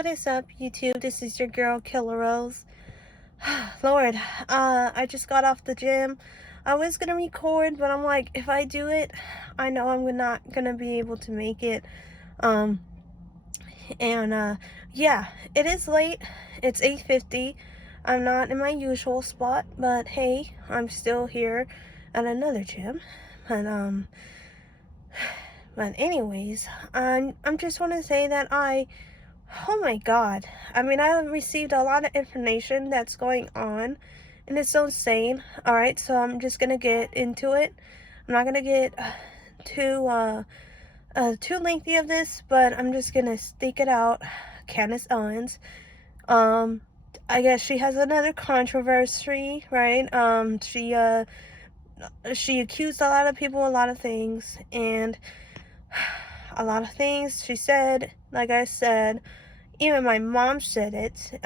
what is up, YouTube? This is your girl, Killer Rose. Lord, I just got off the gym. I was gonna record, but I'm like, if I do it, I know I'm not gonna be able to make it. Um, yeah, it is late. It's 8:50. I'm not in my usual spot, but hey, I'm still here at another gym. But, but anyways, I'm just want to say that oh my god. I mean, I received a lot of information that's going on, and it's so insane. Alright, so I'm just gonna get into it. I'm not gonna get too lengthy of this, but I'm just gonna stake it out. Candace Owens. I guess she has another controversy, right? She accused a lot of people, a lot of things, and a lot of things she said, like I said, even my mom said it.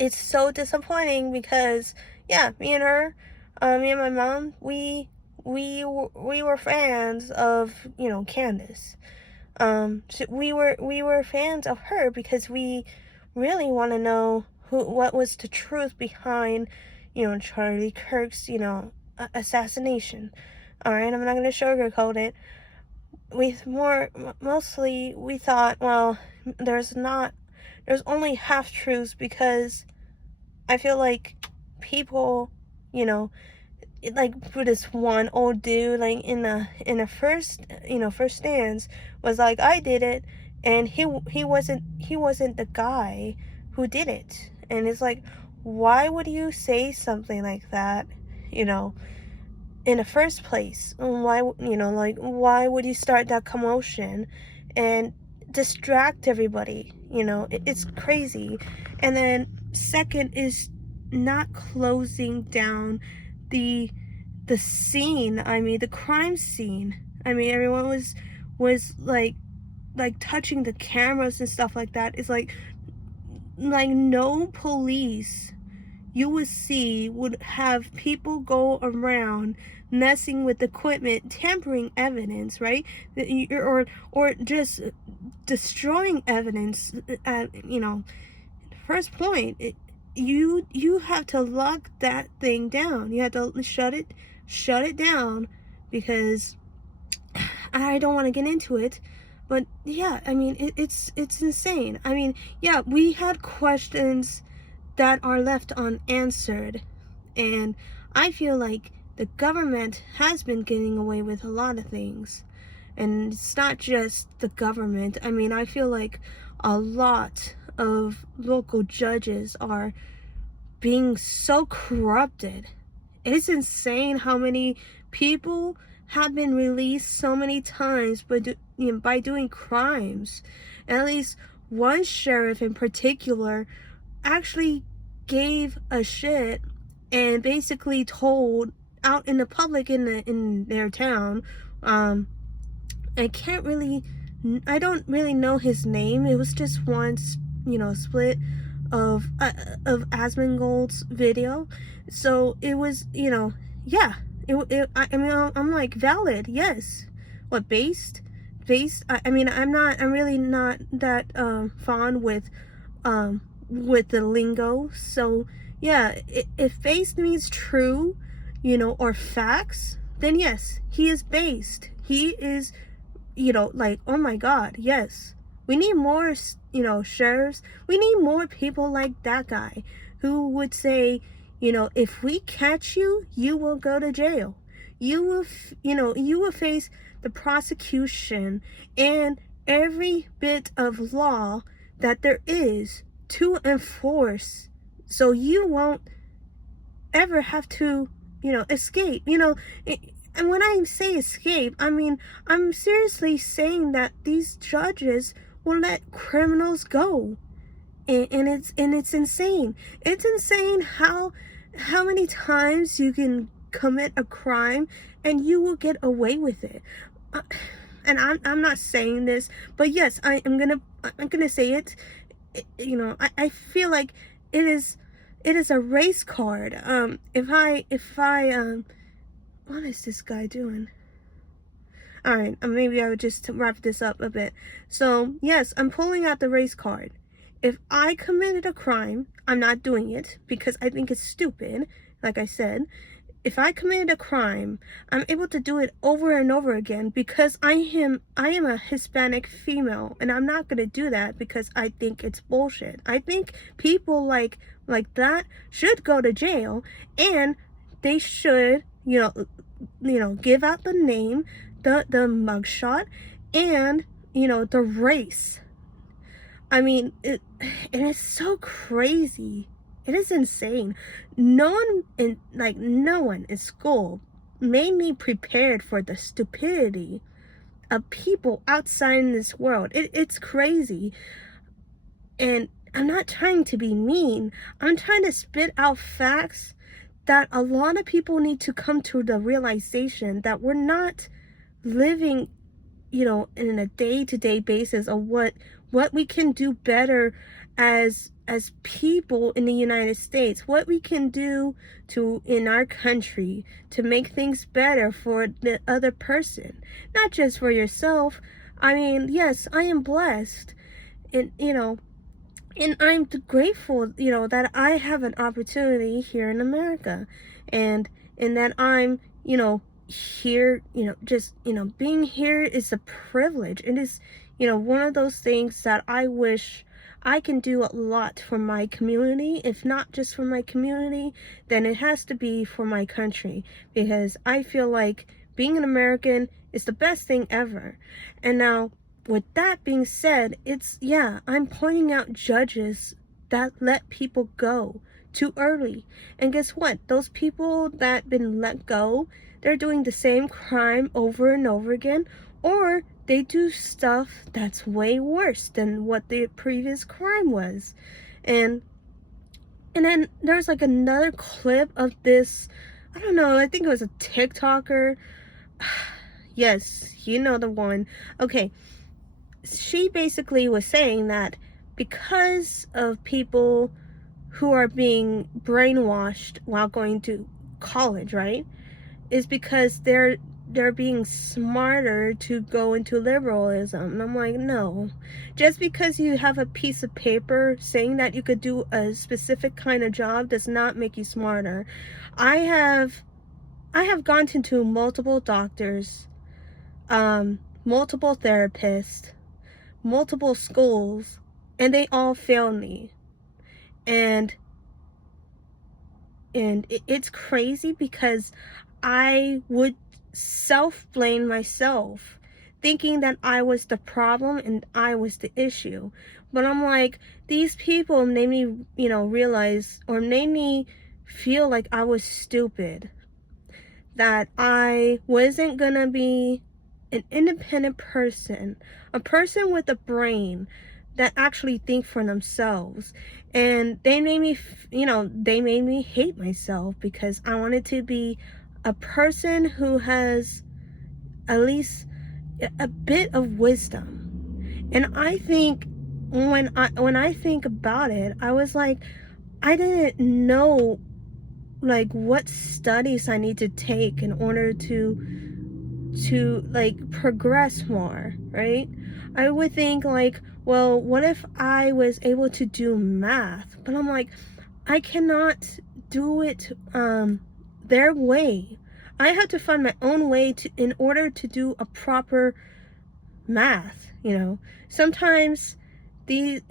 It's so disappointing because, yeah, me and her, me and my mom, we were fans of, Candace. So we were fans of her because we really want to know what was the truth behind, Charlie Kirk's, assassination. All right, I'm not gonna sugarcoat it. Mostly we thought, well, there's only half truths, because I feel like people, like for this one old dude, like in the first stance, was like, I did it, and he wasn't the guy who did it. And it's like, why would you say something like that, you know in the first place? Why, why would you start that commotion and distract everybody? It's crazy. And then second is not closing down the scene. I mean, the crime scene. I mean, everyone was like touching the cameras and stuff like that. It's like no police you would see would have people go around messing with equipment, tampering evidence, right? Or just destroying evidence. At first point, you have to lock that thing down. You have to shut it down, because I don't want to get into it. But yeah, I mean, it's insane. I mean, yeah, we had questions that are left unanswered, and I feel like the government has been getting away with a lot of things. And it's not just the government. I mean, I feel like a lot of local judges are being so corrupted. It's insane how many people have been released so many times by doing crimes. At least one sheriff in particular actually gave a shit and basically told out in the public in their town. I don't really know his name. It was just one split of Asmongold's video. So it was, yeah, I mean, I'm like, valid, yes. What, based? I mean, I'm really not that fond with the lingo. So yeah, if based means true, or facts, then yes, he is based. He is, like, oh my god, yes. We need more, sheriffs. We need more people like that guy who would say, if we catch you, you will go to jail. You will, you will face the prosecution and every bit of law that there is to enforce, so you won't ever have to, escape. And when I say escape, I mean, I'm seriously saying that these judges will let criminals go. And it's insane. It's insane how many times you can commit a crime and you will get away with it. And I'm not saying this, but yes, I'm gonna say it. I feel like it is a race card. If I what is this guy doing? All right, maybe I would just wrap this up a bit. So yes, I'm pulling out the race card. if I committed a crime, I'm not doing it because I think it's stupid. Like I said, if I committed a crime, I'm able to do it over and over again because I am a Hispanic female, and I'm not gonna do that because I think it's bullshit. I think people like that should go to jail, and they should, give out the name, the mugshot, and the race. I mean, it is so crazy. It is insane. No one in school made me prepared for the stupidity of people outside in this world. It's crazy. And I'm not trying to be mean. I'm trying to spit out facts that a lot of people need to come to the realization that we're not living, in a day-to-day basis of what we can do better as people in the United States, what we can do in our country to make things better for the other person, not just for yourself. I mean, yes, I am blessed, and and I'm grateful, that I have an opportunity here in America, and that I'm, here, just, being here is a privilege. It is, one of those things that I wish I can do a lot for my community. If not just for my community, then it has to be for my country, because I feel like being an American is the best thing ever. And now, with that being said, I'm pointing out judges that let people go too early. And guess what? Those people that been let go, they're doing the same crime over and over again, or they do stuff that's way worse than what the previous crime was. And then there's like another clip of this, I don't know, I think it was a TikToker. Yes, you know the one. Okay, she basically was saying that because of people who are being brainwashed while going to college, right, is because they're being smarter to go into liberalism. And I'm like, no. Just because you have a piece of paper saying that you could do a specific kind of job does not make you smarter. I have gone to multiple doctors, multiple therapists, multiple schools, and they all failed me. And it's crazy because I would self-blame myself, thinking that I was the problem and I was the issue. But I'm like, these people made me, realize, or made me feel like I was stupid, that I wasn't gonna be an independent person, a person with a brain that actually think for themselves. And they made me, they made me hate myself because I wanted to be a person who has at least a bit of wisdom. And I think when I think about it, I was like, I didn't know like what studies I need to take in order to like progress more, right? I would think like, well, what if I was able to do math? But I'm like, I cannot do it their way. I have to find my own way in order to do a proper math. Sometimes these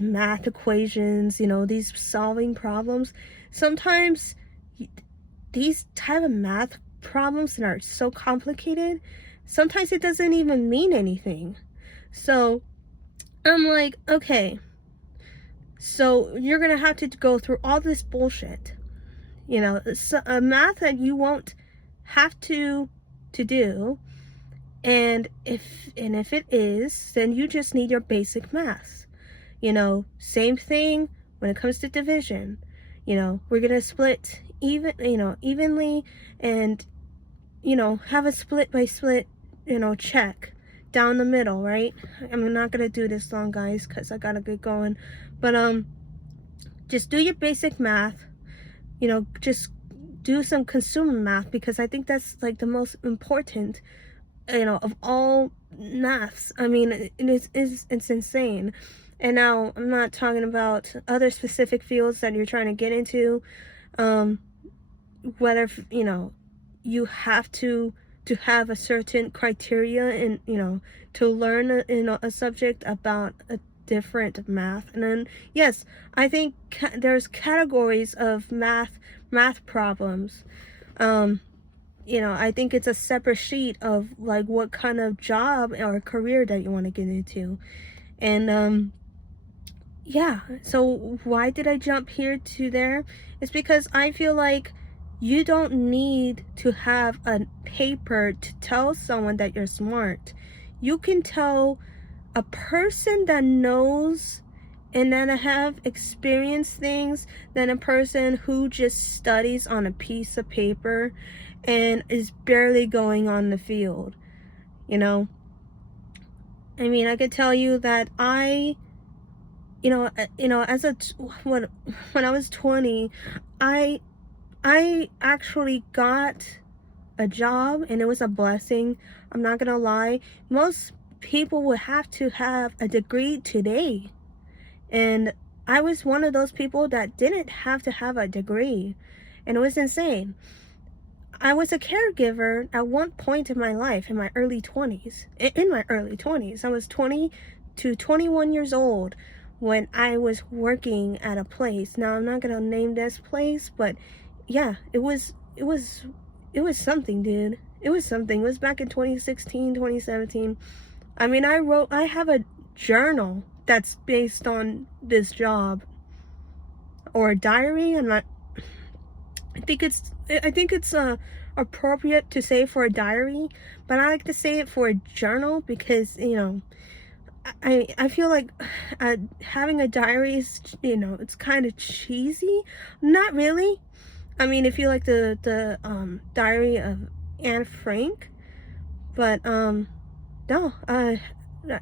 math equations, these solving problems, sometimes these type of math problems that are so complicated, sometimes it doesn't even mean anything. So I'm like, okay, so you're gonna have to go through all this bullshit, a math that you won't have to do. And if it is, then you just need your basic math. Same thing when it comes to division. We're gonna split evenly, and have a split by split, check down the middle, right? I'm not gonna do this long, guys, because I gotta get going. But just do your basic math. Just do some consumer math, because I think that's like the most important, of all maths. I mean, it's insane. And now I'm not talking about other specific fields that you're trying to get into, whether, you know, you have to have a certain criteria and, you know, to learn a subject about a different math. And then yes, I think there's categories of math problems. You know, I think it's a separate sheet of like what kind of job or career that you want to get into. And yeah, so why did I jump here to there? It's because I feel like you don't need to have a paper to tell someone that you're smart. You can tell a person that knows and then have experienced things than a person who just studies on a piece of paper and is barely going on the field, you know? I mean, I could tell you that as when I was 20, I actually got a job, and it was a blessing. I'm not gonna lie. Most people would have to have a degree today, and I was one of those people that didn't have to have a degree, and it was insane. I was a caregiver at one point in my life, in my early 20s. In my early 20s, I was 20 to 21 years old when I was working at a place. Now, I'm not gonna name this place, but yeah, it was something, dude. It was something. It was back in 2016, 2017. I mean, I have a journal that's based on this job, or a diary. I think it's appropriate to say for a diary, but I like to say it for a journal because, you know, I feel like having a diary is, you know, it's kind of cheesy. Not really. I mean, if you like the diary of Anne Frank, but no,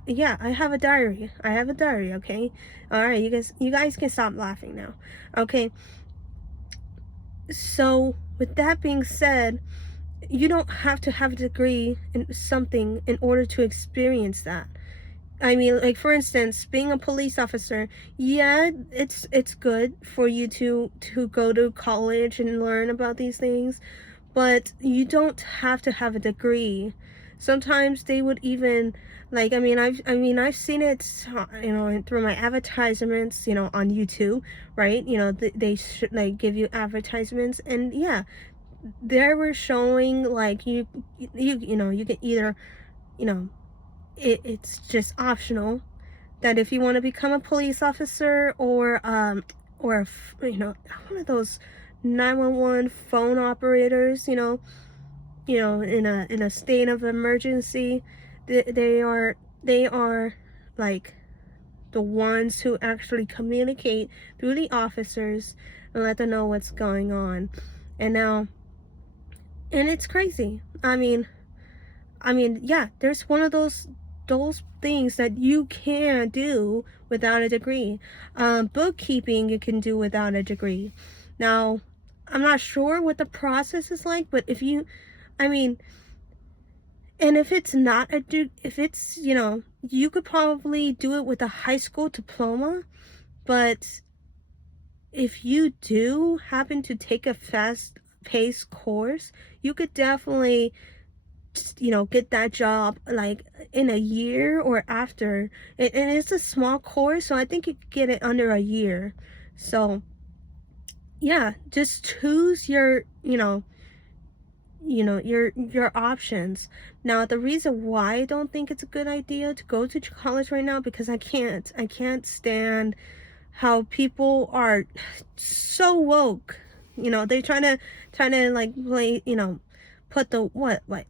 yeah, I have a diary. Okay, all right, you guys can stop laughing now. Okay, so with that being said, you don't have to have a degree in something in order to experience that. I mean, like, for instance, being a police officer, yeah, it's good for you to go to college and learn about these things, but you don't have to have a degree. Sometimes they would even, like, I've seen it, you know, through my advertisements, you know, on YouTube, right? You know, they should like give you advertisements, and yeah, they were showing like you know, you can either, you know, it's just optional that if you want to become a police officer, or you know, one of those 911 phone operators, you know, in a state of emergency, they are like the ones who actually communicate through the officers and let them know what's going on. And now, and it's crazy. Yeah, there's one of those things that you can do without a degree. Bookkeeping you can do without a degree. Now, I'm not sure what the process is like, but if you, I mean, and if it's not if it's, you know, you could probably do it with a high school diploma, but if you do happen to take a fast-paced course, you could definitely, you know, get that job like in a year or after. And it's a small course, so I think you could get it under a year. So yeah, just choose your, your options. Now, the reason why I don't think it's a good idea to go to college right now, because I can't stand how people are so woke. You know, they trying to like play, you know, put the what like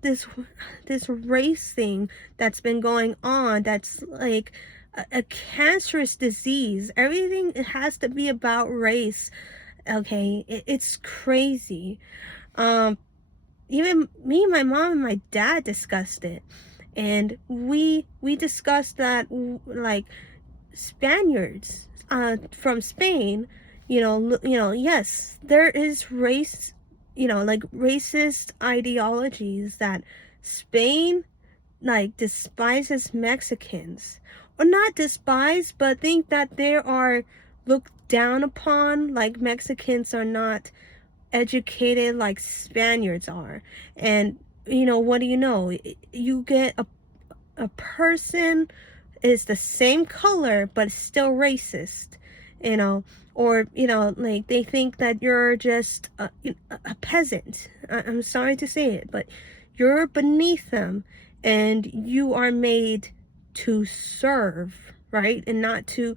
this race thing that's been going on, that's like a cancerous disease. Everything has to be about race. Okay, it's crazy. um Even me, my mom, and my dad discussed it, and we discussed that, like, Spaniards from Spain, yes, there is race, like racist ideologies that Spain like despises Mexicans, or not despise, but think that they are looked down upon, like Mexicans are not educated like Spaniards are. And what do you know? You get a person is the same color but still racist, you know, or like they think that you're just a peasant. I'm sorry to say it, but you're beneath them, and you are made to serve, right? And not to,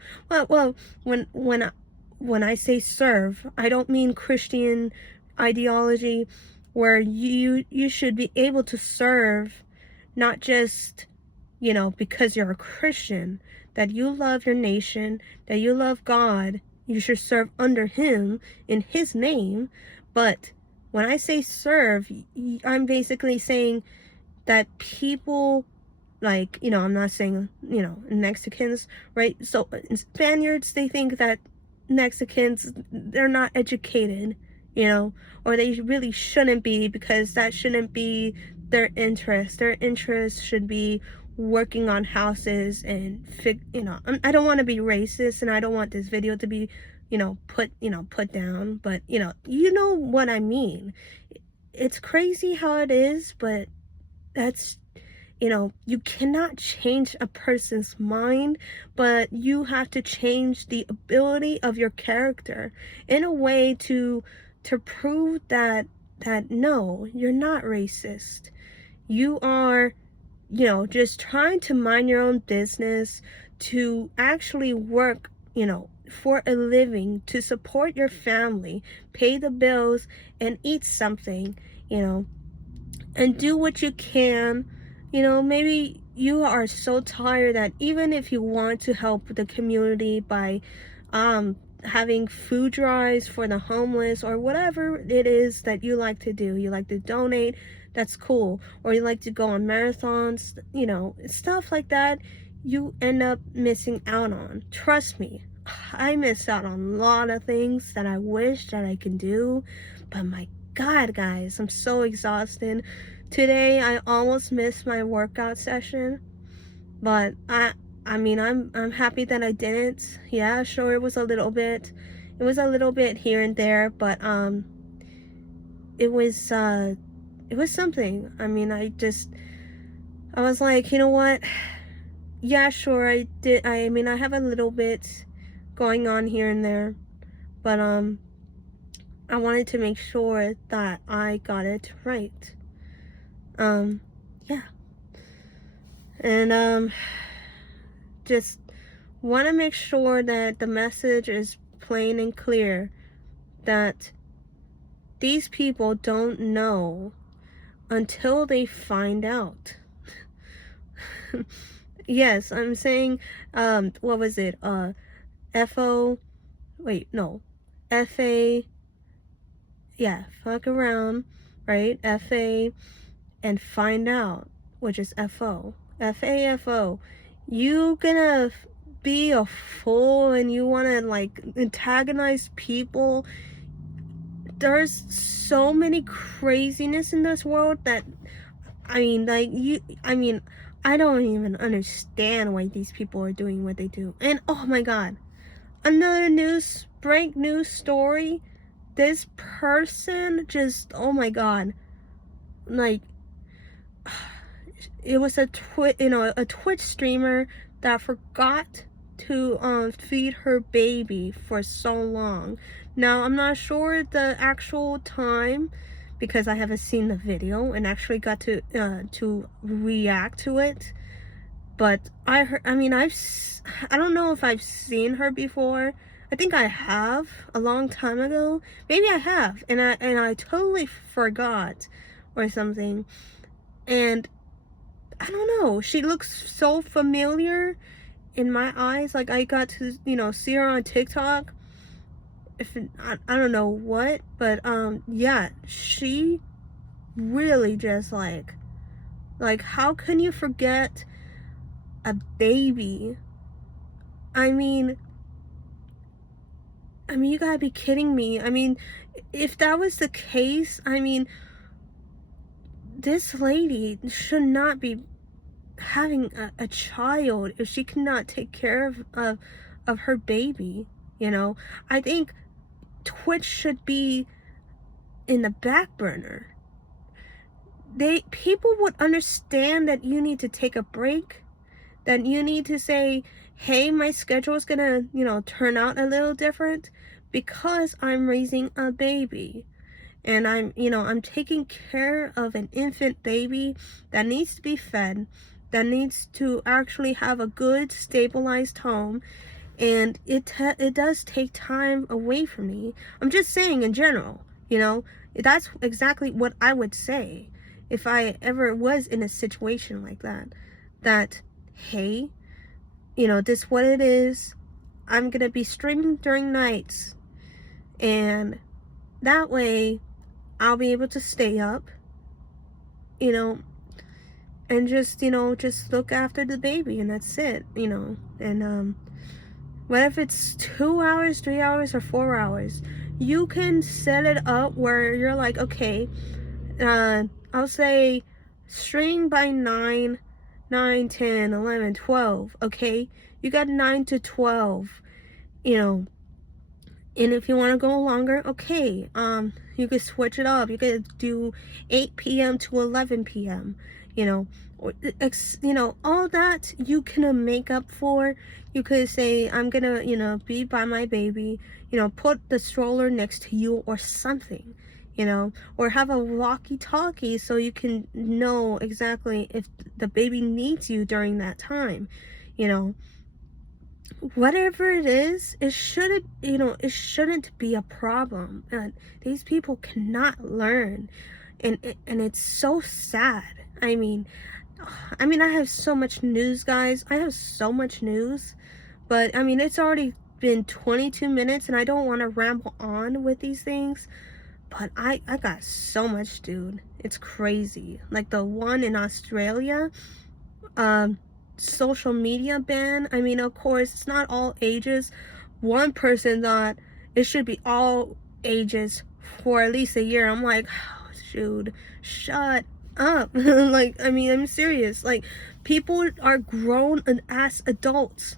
well, when I say serve, I don't mean Christian ideology where you should be able to serve, not just because you're a Christian, that you love your nation, that you love God, you should serve under Him in His name. But when I say serve, I'm basically saying that people, like, I'm not saying, Mexicans, right? So Spaniards, they think that Mexicans, they're not educated, or they really shouldn't be, because that shouldn't be their interest. Their interest should be working on houses and I don't want to be racist, and I don't want this video to be put down, but you know what I mean. It's crazy how it is, but that's you cannot change a person's mind, but you have to change the ability of your character in a way to prove that no, you're not racist. You are, just trying to mind your own business, to actually work, for a living, to support your family, pay the bills, and eat something, and do what you can. Maybe you are so tired that even if you want to help the community by having food drives for the homeless, or whatever it is that you like to do, you like to donate, that's cool, or you like to go on marathons, stuff like that, you end up missing out on. Trust me, I miss out on a lot of things that I wish that I could do, but my God, guys, I'm so exhausted. Today I almost missed my workout session, but I mean I'm happy that I didn't. Yeah, sure, it was a little bit here and there, but it was something. I mean, I was like, you know what? Yeah, sure, I did. I mean, I have a little bit going on here and there, but I wanted to make sure that I got it right. Yeah. And just want to make sure that the message is plain and clear, that these people don't know until they find out. Yes, I'm saying, what was it? F-O, wait, no, F-A, yeah, fuck around, right? F-A, and find out, which is F-O. F-A-F-O. You gonna be a fool and you wanna, like, antagonize people? There's so many craziness in this world that, I mean, I don't even understand why these people are doing what they do. And oh my God, another break news story. This person just, oh my God, like, it was a Twitch streamer that forgot to feed her baby for so long. Now, I'm not sure the actual time, because I haven't seen the video and actually got to react to it. But I don't know if I've seen her before. I think I have a long time ago. Maybe I have, and I totally forgot or something. And I don't know, she looks so familiar in my eyes. Like, I got to see her on TikTok. I don't know what, but yeah, she really just like how can you forget a baby? I mean, you gotta be kidding me. I mean, if that was the case, I mean, this lady should not be having a child if she cannot take care of her baby, you know? I think Twitch should be in the back burner. People would understand that you need to take a break, that you need to say, hey, my schedule is gonna, turn out a little different because I'm raising a baby. And I'm taking care of an infant baby that needs to be fed, that needs to actually have a good, stabilized home. And it does take time away from me. I'm just saying in general, that's exactly what I would say if I ever was in a situation like that, hey, this is what it is. I'm going to be streaming during nights. And that way, I'll be able to stay up, and just look after the baby, and that's it, and what if it's 2 hours, 3 hours, or 4 hours? You can set it up where you're like, okay, I'll say stream by 9, 10, 11, 12, okay? You got 9 to 12, and if you want to go longer, okay, you could switch it up. You could do 8 p.m. to 11 p.m., all that you can make up for. You could say, I'm gonna, be by my baby, put the stroller next to you or something, or have a walkie-talkie so you can know exactly if the baby needs you during that time, whatever it is, it shouldn't be a problem. And these people cannot learn, and it's so sad. I mean, I have so much news, guys. I have so much news, but it's already been 22 minutes, and I don't want to ramble on with these things. But I got so much, dude. It's crazy. Like the one in Australia, social media ban. Of course, it's not all ages. One person thought it should be all ages for at least a year. I'm like, oh, dude, shut up. Like, I'm serious. Like, people are grown as adults.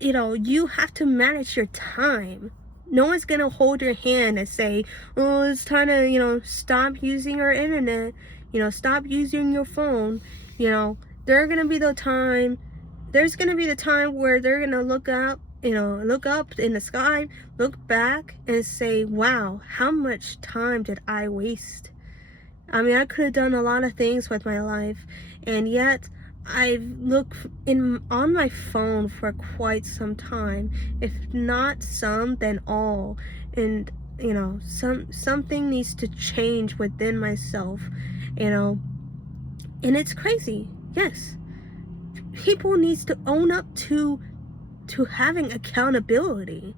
You have to manage your time. No one's gonna hold your hand and say, oh, it's time to, stop using our internet, stop using your phone. There's gonna be the time where they're gonna look up in the sky, look back and say, wow, how much time did I waste? I could have done a lot of things with my life, and yet I've looked on my phone for quite some time, if not some, then all. And something needs to change within myself, and it's crazy. Yes, people needs to own up to having accountability.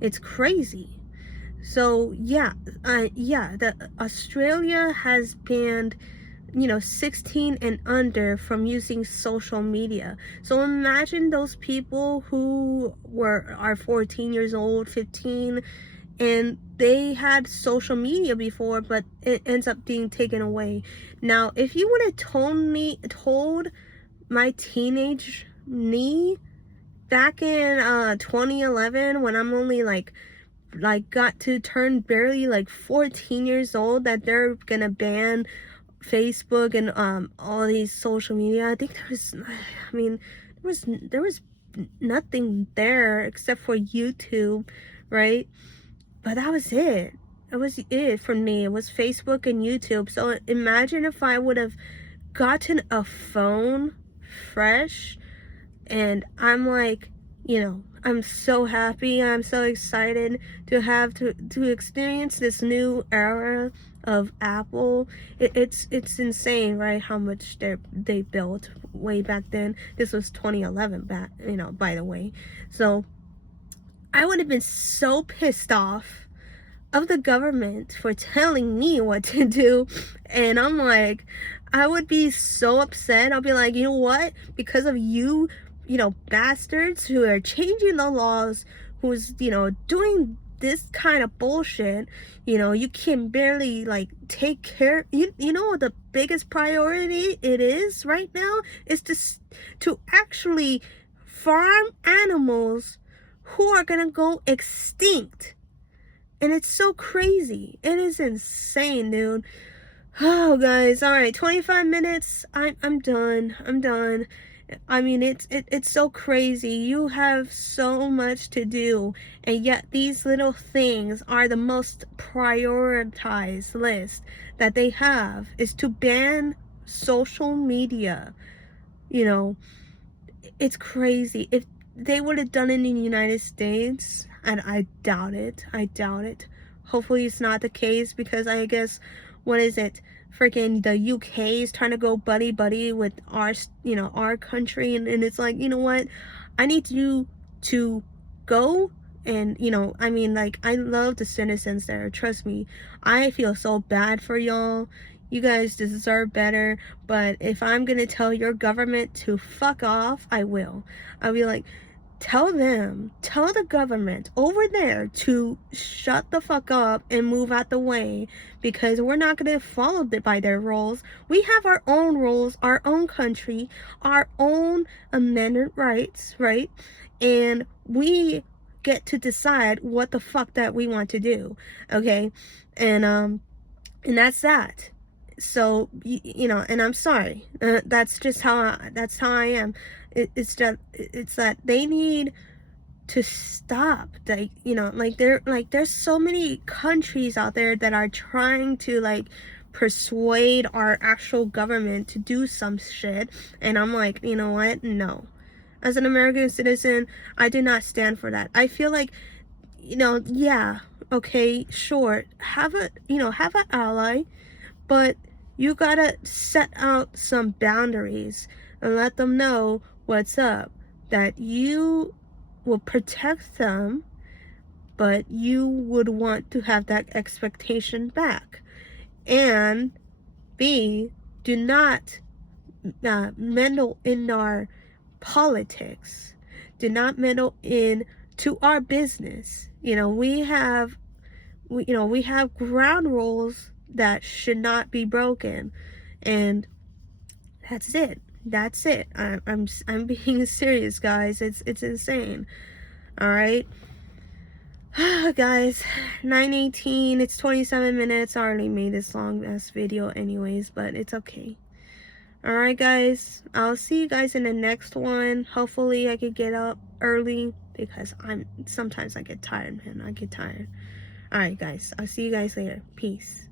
It's crazy. So the Australia has banned 16 and under from using social media. So imagine those people who are 14 years old, 15, and they had social media before, but it ends up being taken away. Now, if you would have told my teenage me back in 2011, when I'm only like got to turn barely 14 years old, that they're gonna ban Facebook and all these social media, I think there was nothing there except for YouTube, right? But that was it. It was it for me. It was Facebook and YouTube. So imagine if I would have gotten a phone fresh, and I'm like, I'm so happy. I'm so excited to have to experience this new era of Apple. It's insane, right? How much they built way back then. This was 2011 back, by the way. So I would have been so pissed off of the government for telling me what to do, and I'm like, I would be so upset. I'll be like, you know what? Because of you, bastards who are changing the laws, who's, doing this kind of bullshit, you can barely like take care. You know what the biggest priority it is right now is to actually farm animals who are gonna go extinct. And it's so crazy. It is insane, dude. Oh, guys, all right, 25 minutes. I'm done. I'm done. I mean, it's so crazy. You have so much to do, and yet these little things are the most prioritized list that they have is to ban social media. You know, it's crazy. If they would have done it in the United States, and I doubt it. I doubt it. Hopefully it's not the case, because I guess, what is it? Freaking the UK is trying to go buddy with our country, and it's like, you know what? I need you to go, and I mean, like, I love the citizens there. Trust me. I feel so bad for y'all. You guys deserve better, but if I'm gonna tell your government to fuck off, I will. I'll be like, tell the government over there to shut the fuck up and move out the way, because we're not going to follow by their rules. We have our own rules, our own country, our own amendment rights, right? And we get to decide what the fuck that we want to do, okay? And that's that. So and I'm sorry, that's just how I am. It's that they need to stop. Like, there's so many countries out there that are trying to like persuade our actual government to do some shit, and I'm like, you know what? No. As an American citizen, I do not stand for that. I feel like, yeah, okay, sure, have an ally, but you gotta set out some boundaries and let them know what's up, that you will protect them, but you would want to have that expectation back. And B, do not meddle in our politics. Do not meddle in to our business. We have ground rules that should not be broken, and that's it. I'm being serious, guys. It's insane. All right. Guys, 9:18. It's 27 minutes. I already made this long ass video anyways, but it's okay. All right, guys, I'll see you guys in the next one. Hopefully I could get up early, because sometimes I get tired, man. I get tired. All right, guys, I'll see you guys later. Peace.